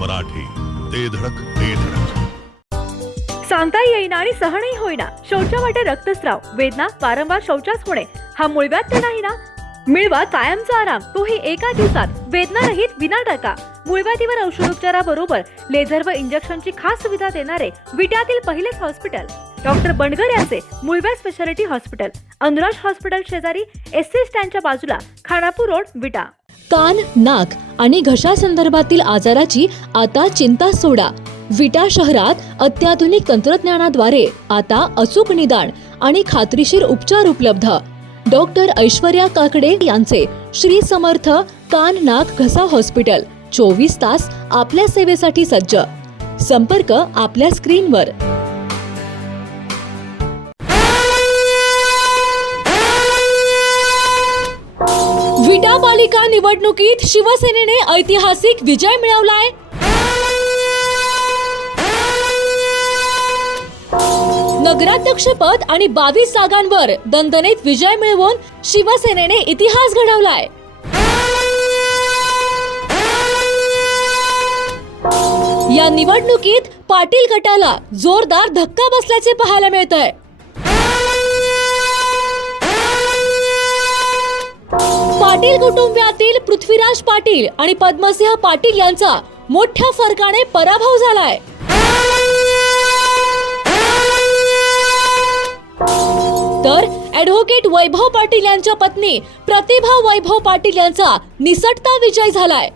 मराठी, ते धडक ते धडक. सांगता येईना आणि सहनही होईना, शौचा वाटे रक्तस्राव, वेदना, वारंवार शौचास होणे हा मूळव्याध तर नाही ना? मिळवा कायमचा आराम, तोही एका दिवसात, वेदना रहित, विना टाका. मूळव्याधीवर औषधोपचाराबरोबर लेझर व इंजेक्शनची खास सुविधा देणारे विट्यातील पहिलेच हॉस्पिटल डॉक्टर बंडगर यांचे मूळव्याध स्पेशालिटी हॉस्पिटल, अनुराज हॉस्पिटल शेजारी, एससी स्टँडच्या बाजूला, खानापूर रोड, विटा. कान, नाक आणि घसा संदर्भातील आजाराची आता चिंता सोडा. विटा शहरात अत्याधुनिक तंत्रज्ञानाद्वारे आता अचूक निदान आणि खात्रीशीर उपचार उपलब्ध. डॉक्टर ऐश्वर्या काकडे यांचे श्री समर्थ कान नाक घसा हॉस्पिटल 24 तास आपल्या सेवेसाठी सज्ज. संपर्क आपल्या स्क्रीनवर. विटा पालिका निवडणुकीत शिवसेनेने ऐतिहासिक विजय मिळवलाय. नगराध्यक्षपद आणि 22 जागांवर दणदणीत विजय मिळवून शिवसेनेने इतिहास घडवलाय. या निवडणुकीत पाटील गटाला जोरदार धक्का बसल्याचे पाहायला मिळतंय. पाटील कुटुंबातील पृथ्वीराज पाटील आणि पद्मसिंह पाटील यांचा मोठ्या फरकाने पराभव झालाय. तर ॲडव्होकेट वैभव पाटील यांच्या पत्नी प्रतिभा वैभव पाटील यांचा निसटता विजय झालाय.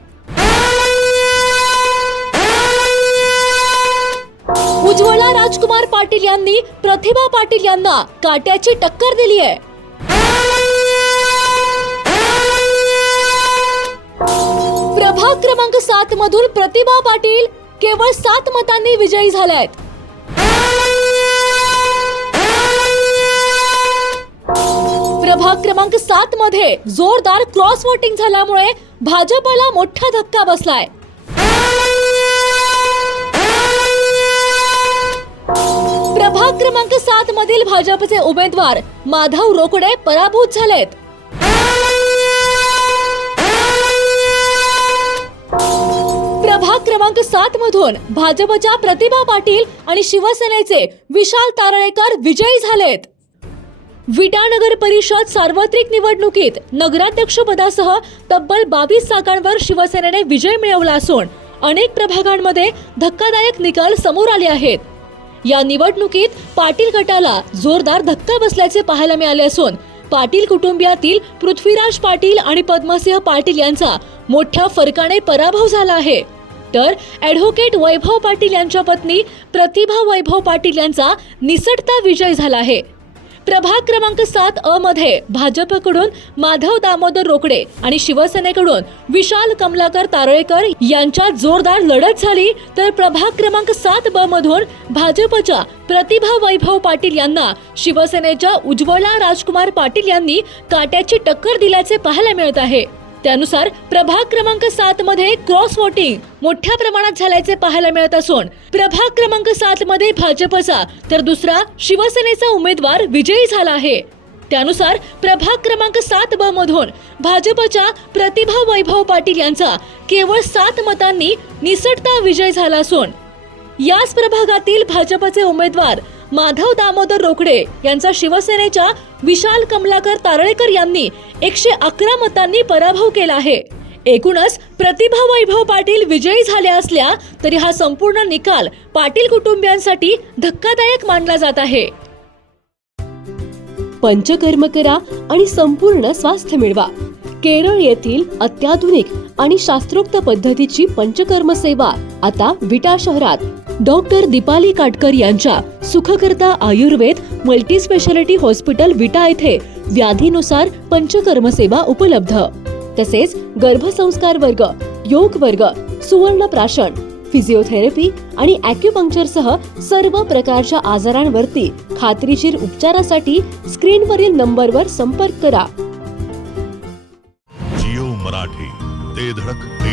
उज्ज्वला राजकुमार पाटील यांनी प्रतिभा पाटील यांना काट्याची टक्कर दिली आहे. प्रभाग क्रमांक 7 मधून प्रतिभा पाटील केवळ 7 मतांनी विजयी झाल्यात. प्रभाग क्रमांक 7 मध्ये जोरदार क्रॉस वोटिंग झाल्यामुळे भाजपला मोठा धक्का बसलाय. प्रभाग क्रमांक 7 मधील भाजपचे उमेदवार माधव रोकडे पराभूत झालेत. प्रभाग क्रमांक 7 मधून भाजपच्या प्रतिभा पाटील आणि शिवसेनेचे विशाल तारळेकर विजयी झालेत. विटा नगर परिषद सार्वत्रिक निवडणुकीत नगराध्यक्ष पदासह तब्बल 22 जागांवर शिवसेनेने विजय मिळवला असून अनेक प्रभागांमध्ये धक्कादायक निकाल समोर आले आहेत. या निवडणुकीत पाटील गटाला जोरदार धक्का बसल्याचे पाहायला मिळाले असून पाटील कुटुंबियातील पृथ्वीराज पाटील आणि पद्मसिंह पाटील यांचा मोठ्या फरकाने पराभव झाला आहे. तर ॲडव्होकेट वैभव पाटील यांच्या पत्नी प्रतिभा वैभव पाटील यांचा निसटता विजय झाला आहे. प्रभाग क्रमांक 7 अ मध्ये भाजपकडून माधव दामोदर रोकडे आणि शिवसेनेकडून विशाल कमलाकर तारळेकर यांच्यात जोरदार लढत झाली. तर प्रभाग क्रमांक 7 ब मधून भाजपच्या प्रतिभा वैभव पाटील यांना शिवसेनेच्या उज्ज्वला राजकुमार पाटील यांनी काट्याची टक्कर दिल्याचे पाहायला मिळत आहे. त्यानुसार प्रभाग क्रमांक 7 मध्ये क्रॉस वोटिंग मोठ्या प्रमाणात झाल्याचे पाहायला मिळत असून प्रभाग क्रमांक 7 मध्ये भाजपचा तर दुसरा शिवसेनेचा उमेदवार विजयी झाला आहे. त्यानुसार प्रभाग क्रमांक 7 ब मधून भाजपच्या प्रतिभा वैभव पाटील यांचा केवळ 7 मतांनी निसटता विजय झाला असून याच प्रभागातील भाजपचे उमेदवार माधव दामोदर रोकडे यांचा शिवसेनेच्या विशाल कमलाकर तारळेकर यांनी 111 मतांनी पराभव केला आहे. एकूणच प्रतिभा वैभव पाटील विजयी झाले असल्या तरी हा संपूर्ण निकाल पाटील कुटुंबियांसाठी धक्कादायक मानला जात आहे. पंचकर्म करा आणि संपूर्ण स्वास्थ्य मिळवा. केरळ येथील अत्याधुनिक आणि शास्त्रोक्त पद्धतीची पंचकर्म सेवा आता विटा शहरात डॉक्टर दीपाली काटकर यांच्या सुखकर्ता आयुर्वेद मल्टी स्पेशालिटी हॉस्पिटल विटा येथे व्याधीनुसार पंचकर्म सेवा उपलब्ध. तसेच गर्भसंस्कार वर्ग, योग वर्ग, सुवर्ण प्राशन, फिजिओथेरपी आणि ॲक्युपंक्चर सह सर्व प्रकारच्या आजारांवरती खात्रीशीर उपचारासाठी स्क्रीनवरील नंबरवर संपर्क करा. जिओ मराठी, ते धडक